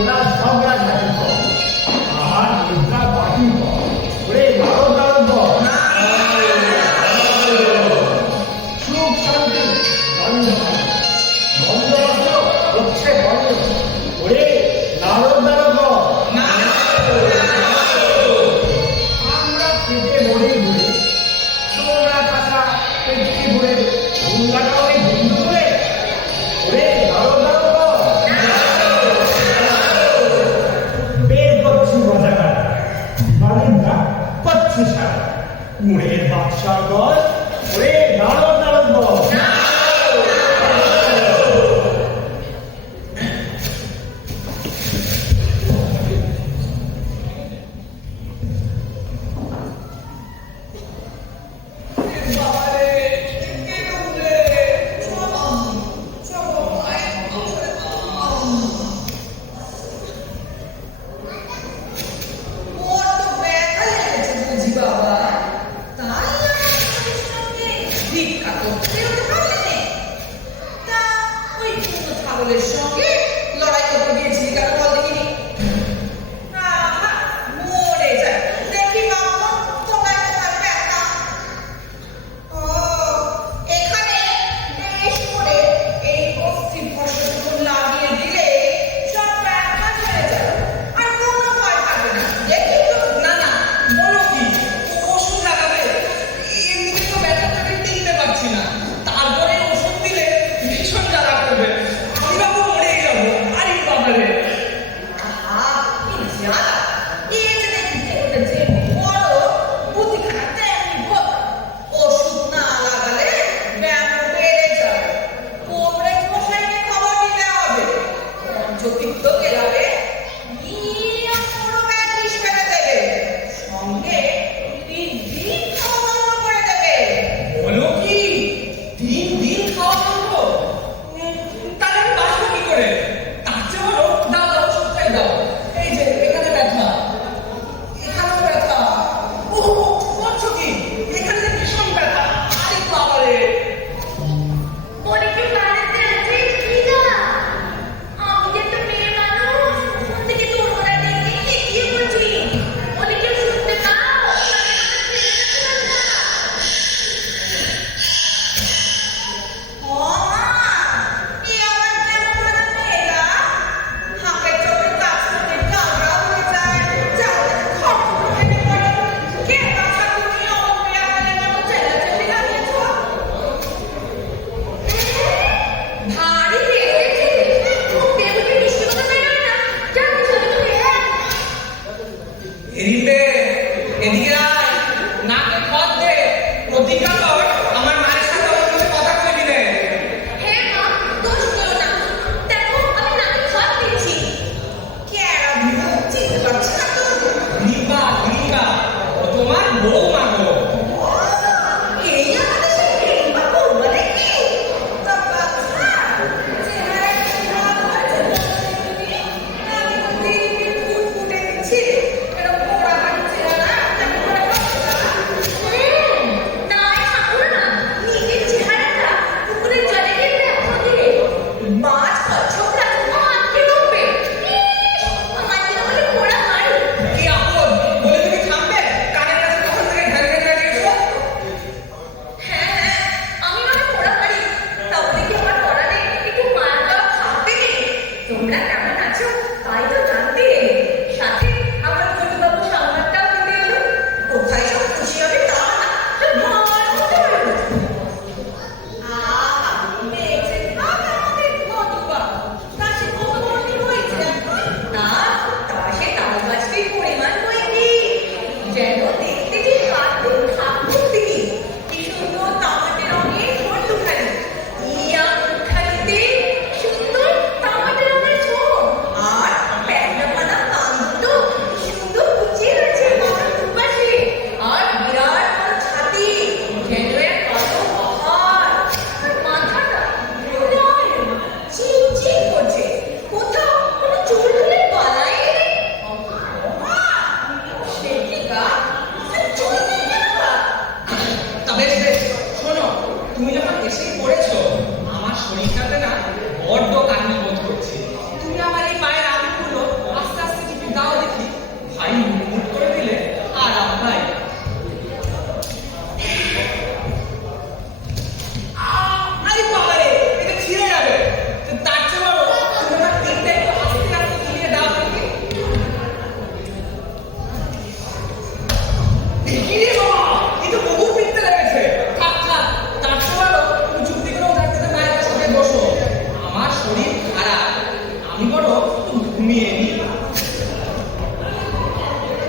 ওরা ঝগড়া ঝাঁটি কর আর নিদ্রা বাটি কর ওরে দাঁড়ো দাঁড়ো কর সুখ শান্তি বন্ধ বন্ধ হচ্ছে বন্ধ ওরে দাঁড়ো দাঁড়ো কর আমরা পেটে মরি ঘুরে তোমরা টাকা পেটে ঘুরে ঘুমলাটা ওই বন্ধু করে ওরে দাঁড়ো দাঁড়ো কর বের করছি মজাটা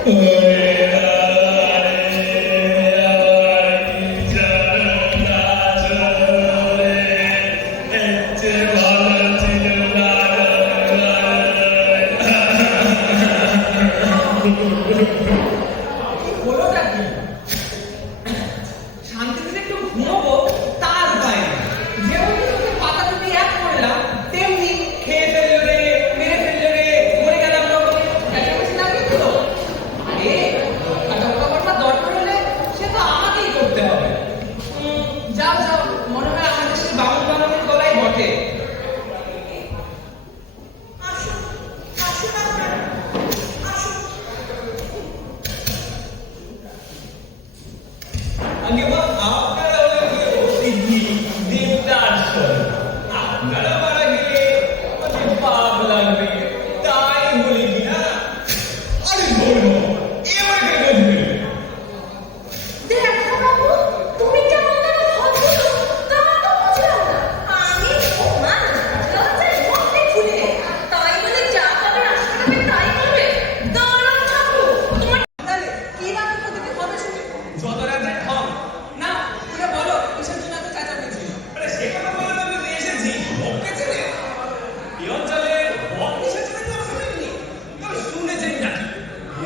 হলোটা কি? শান্তিতে একটু ঘুমাবো তার উপায় নেই। যেমন চোখে পাতা দুটি এক করলাম, তেমনি খেয়ে ফেললো রে, মেরে ফেললো রে, মরে গেলাম লোক, চেঁচামেচি লাগবে তো? আরে রক্ষা করবার দরকার হলে সে তো আমাকেই করতে হবে। যাও যাও, মনে হয় আমাদের সেই বামুন বামুনের গলায় বটে। আগে বা আপনারা হলে অতিথি দেবতার স্বর, আপনারা মারা গেলে আমাদের পাপ লাগবে, তাই বলি কি না? আরে বলবো এবার কেন বলবে? দেখো বাবু, তুমি কেমন যেন ভাবছো, তা তো বুঝলাম না। আমি তোমার লজ্জায় মধ্যে খুলে, তাই বলে যা পাবে আসলে তাই করবে। দাঁড়াও ঠাকুর, তোমার তাহলে কি রাখতে দিতে হবে শুনি? যত রাজ্যের ঠক না, পুরো বলো কিসের জন্য এত চেঁচামেচি? আরে সে কথা বলে তো আমি এসেছি, বককে ছেলে এই অঞ্চলে বক কিসের জন্য কেউ শুনিনি, কেউ শুনেছেন নাকি?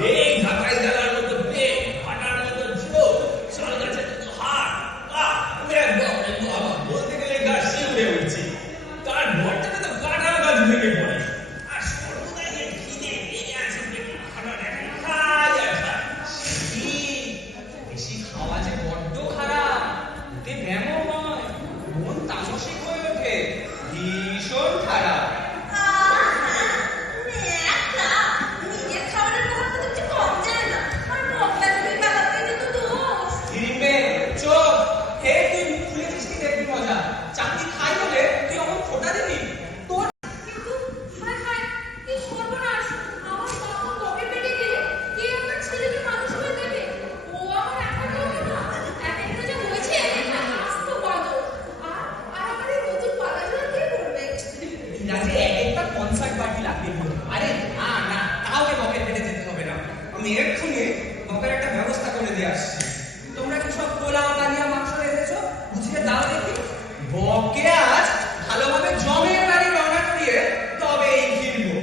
এই ঢাকায় জ্বালার মতো পেট, ফাটার মতো চোখ, সর গাছের মতো হাড়, বলতে গেলে গা শিউরে উঠছে। তার ভরটাতে তো কাঁঠাল গাছ ভেঙে পড়ে, আর সর্বদাই যে খিদে লেগে আছে পেটে, খাবার দেখে খায় আর খায়। বেশি খাওয়া যে বড্ড খারাপ, এতে ব্যায়ামও নয়, মন তামসিক হয়ে ওঠে, ভীষণ খারাপ। নিজের খাবারের ব্যাপারটা তো একটু কম যায় না। আর মশলা তুমি বেলাতে তো দোষ। হিরিম্বে চোখ হে, তুই মুখ খুলেছিস কি দেখবি মজা? চাকরি খাই বলে তুই অমন ফোটা দিবি? তোর কিন্তু হায় হায়, কি সর্বনাশ! আমার তখন কবে পেটে গেলে কে আমার ছেলেকে মানুষ হয়ে দেবে? ও আমার একা হবে না। একটা যে হয়েছে একটা আস্ত বাদর। আর আমার এই নতুন পালাজোড়া কে করবে? রাজে এক একটা কনসার্ট পার্টি লাগবে। আরে না না, কাউকে বকের পেটে যেতে হবে না, আমি এক্ষুনি বকের একটা ব্যবস্থা করে দিয়ে আসছি। তোমরা কি সব পোলাও কালিয়া মাংস রেখেছো? বুঝিয়ে দাও দেখি। বককে আজ ভালোভাবে জমের বাড়ি রওনা করিয়ে তবেই ফিরবো।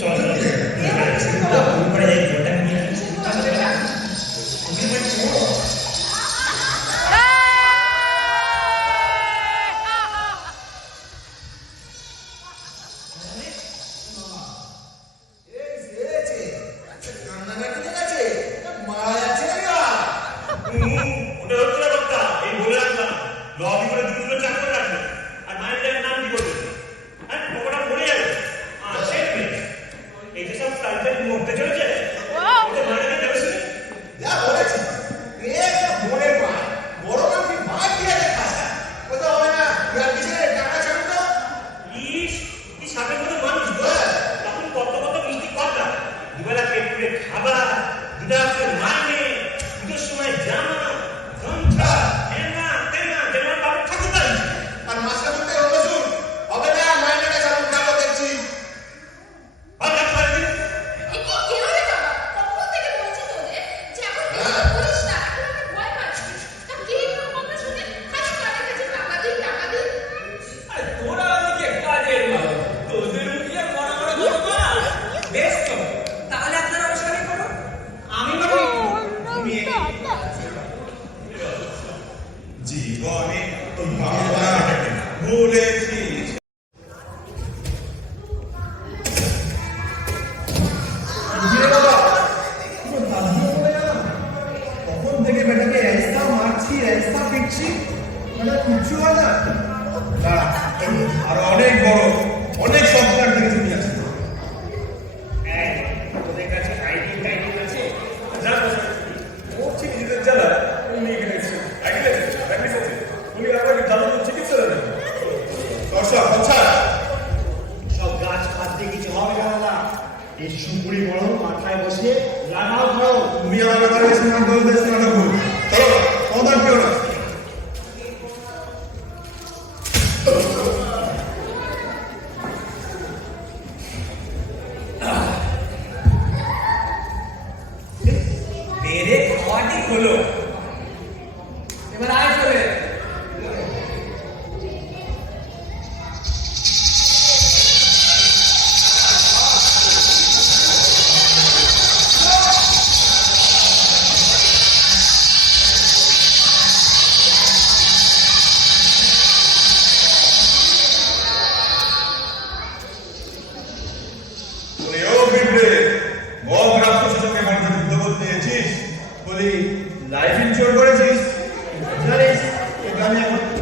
এবার কিসের পোলাও? কিসের পোলাও সেটা? খাবার দুটা মাইনে, দুটোর সময় জামা, ঘন্টা, হেনা তেনা যেমন বাবু ঠাকুর বাড়ি। আর মাসে মধ্যে রসুন হবে না, মাইনেটা কেমন খাবো দেখছি। আর কাজ করে দিন। এ কি কেন রে বাবা? কখন থেকে বলছি তোদের যে এখন কিছু বলিস না, এখন আমার ভয় পাচ্ছিস। তা কে তোর কথা শুনে খালি কানে কাছে টাকা দিই টাকা দিই? আর তোরা ওদিকে কাজের লোক, তোদের মুখে বড় বড় কথা। বেশ তো, তাহলে আপনারা অনুষ্ঠানে করো, আমি বলি ঘুমিয়ে গেলাম। জীবনে তোমার ভুলেছিস। কখন থেকে বেটাকে এসা মারছি এসা পিটছি, মানে কিচ্ছু হয় না। দাঁড়া, আরো অনেক বড় অনেক সফটওয়্যার থেকে তুমি আছে। তোদের কাছে আইডি টাইডি আছে? যা ও ঠিক নিজেদের জ্বালা নিয়ে গেছে। উনি আবার জানো চিকিৎসা দেন দর্শক আচ্ছা সব গাছ কাট দিয়ে কিছু হবে না। এই সুপুরি বড় মাথায় বসে লাগাও খাও। তুমি আমার ব্যাপারে স্নান করতে স্নান করো। চলো তোমার কেউ না।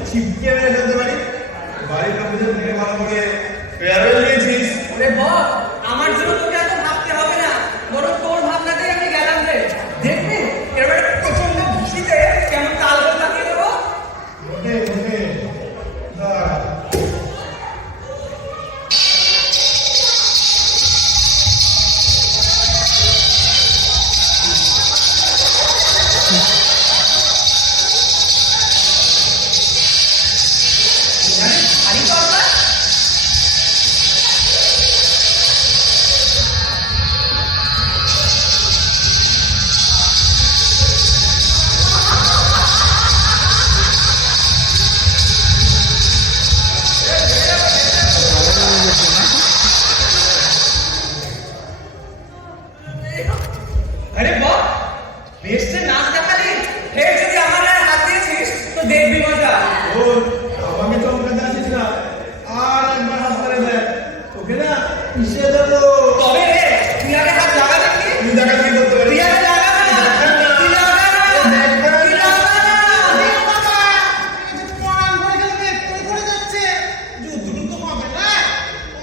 ছিপকে মেরে ফেলতে পারি। বাড়ির লোকদের থেকে ভালো করে ফেয়ারওয়েল দিয়েছিস। ওরে বস, আমার জন্য তোকে এত ভাবতে হবে না, বরং তোর ভাবনাতেই আমি গেলাম রে। দেখবি এবার একটা প্রচন্ড খুশিতে কেমন তাল লাগিয়ে দেবো। ওঠে ওঠে দাঁড়া। খালি দরকার আরে বাহ, বেশ তো নাচ দেখালি। ফের যদি আমার গায়ে হাত দিয়েছিস তো দেখবি মজা। ওর আমাকে চমকাতে আসিস না। আর একবার হাত ধরে দেখ। ওকে না ইসে দেবো। তবে রে, তুই আগে হাত লাগা দেখি। তুই দেখা কি করতে পারিস? তুই আগে লাগা না। তুই লাগা না। তুই লাগা না।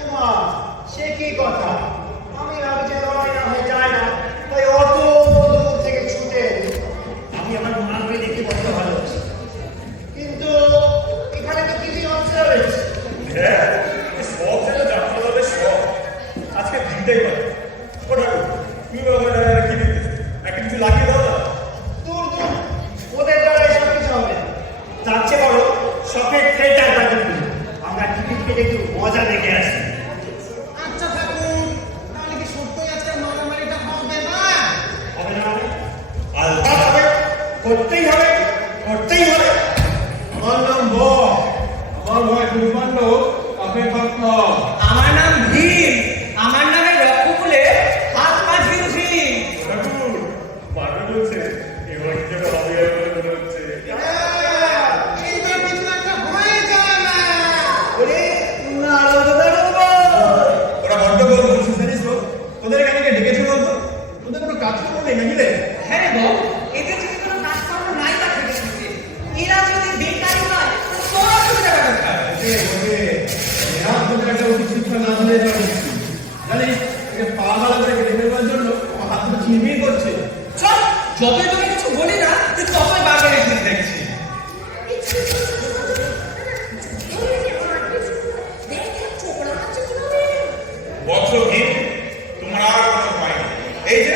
ওমা, সে কি কথা? আমি ভাবছি লড়াই না হয়ে যায় না, তাই অত দূর থেকে ছুটে এলি। আমি আমার মাকে দেখে বড্ড ভালোবাসি, কিন্তু এখানে তো কিছুই হচ্ছে না রয়েছে। হ্যাঁ, এই সব যেন যাত্রা দলে সব। আজকে দিতেই পারে। ও ঠাকুর, তুমি বলো আমার দাদা কি দিতে? একটা কিছু লাগিয়ে দাও না। দূর দূর, ওদের দ্বারা এসব কিছু হবে না। তার চেয়ে বড় শখের থিয়েটার বাজার দিই। আমরা টিকিট কেটে একটু মজা দেখে আসি। আচ্ছা ঠাকুর, তাহলে কি সত্যই আজকে মারামারিটা হবে না? হবে না মানে? আলবাত হবে, করতেই হবে, করতেই হবে। আমার নাম বক। আমার ভয় দুর্মান্য অপেক্ষা কর। আমার নাম ভীম। আমার নামে রক্ত বলে হাত পা ঝিমঝি। ঠাকুর, পাগল বলছে, এবার কিছু হবে বলে মনে হচ্ছে। এইবার কিছু একটা হয়ে যায় না। ওরে, নাড়ো নাড়ো। ওরা বড্ড গোল করছিস জানিস তো? তোদের এখানে কে ডেকেছে বলতো? তোদের কোনো কাজকর্ম নেই নাকি রে? হ্যাঁ রে বল, এদের যদি কোনো কাজকর্ম নাই বা থেকে থাকে, এরা যদি বেকারি হয় তো তোর অসুবিধা কোথায়? ওকে ওকে এরা তোদের একটা উচিত শিক্ষা না দিলে জানিস একে পা ভালো করে কেটে নেবার জন্য আমার হাত তো চিরবির করছে। চল, যতই তোকে কিছু বলি না তুই ততই বাগে রেখে দেখছি। বৎস ভীম, তোমার আর কোনো ভয় নেই। এই যে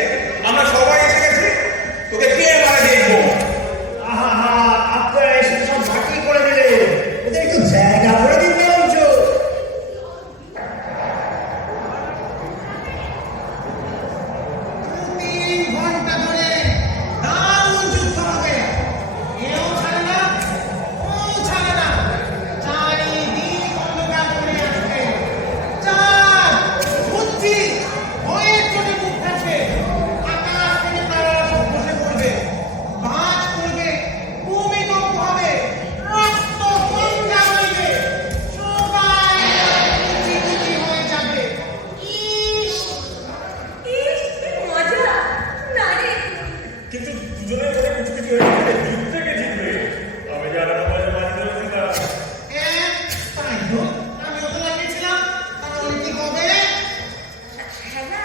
আমরা সবাই এসে গেছি, তোকে কে মারা দেখবো? আহা হা, আপনারা এসে সব বাকি করে দিলে। ওদের একটু জায়গা করে দিন বরঞ্চ। 3 ঘন্টা ধরে দারুণ যুদ্ধ হবে। এও ছাড়ে না, ও ছাড়ে না। চারিদিক অন্ধকার করে আসবে। চাঁদ, বুদ্ধি, ভয়ের চোটে মুখ থাকবে। আকাশ থেকে তারারা সব বসে পড়বে। বাজ পড়বে, ভূমিকম্প হবে, রক্ত গঙ্গা বইবে। সবাই কুচি কুচি হয়ে যাবে। ইস, ইস, কি মজা! না রে, কিন্তু দুজনের মনে কিছু কিছু হয়ে গেছে, জিততে কে জিতবে? আমি জানা না মাঝে মাঝে ধরেছিলাম। তাই তো, আমিও তো লাগিয়েছিলাম। তাহলে কি হবে? হ্যাঁ না,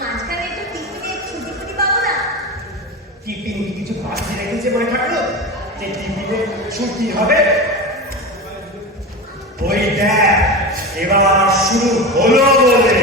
মাঝখানে একটু টিফিনে ছুটি ফুটি পাবো না? টিফিন কি কিছু বাকি রেখেছে মা ঠাকুর? যে টিফিনে ছুটি হবে? ওই দেখ, এবার শুরু হলো বলে।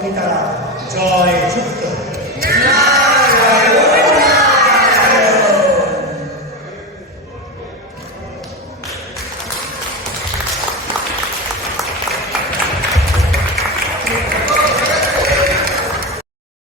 তখনই তারা জয় যুদ্ধ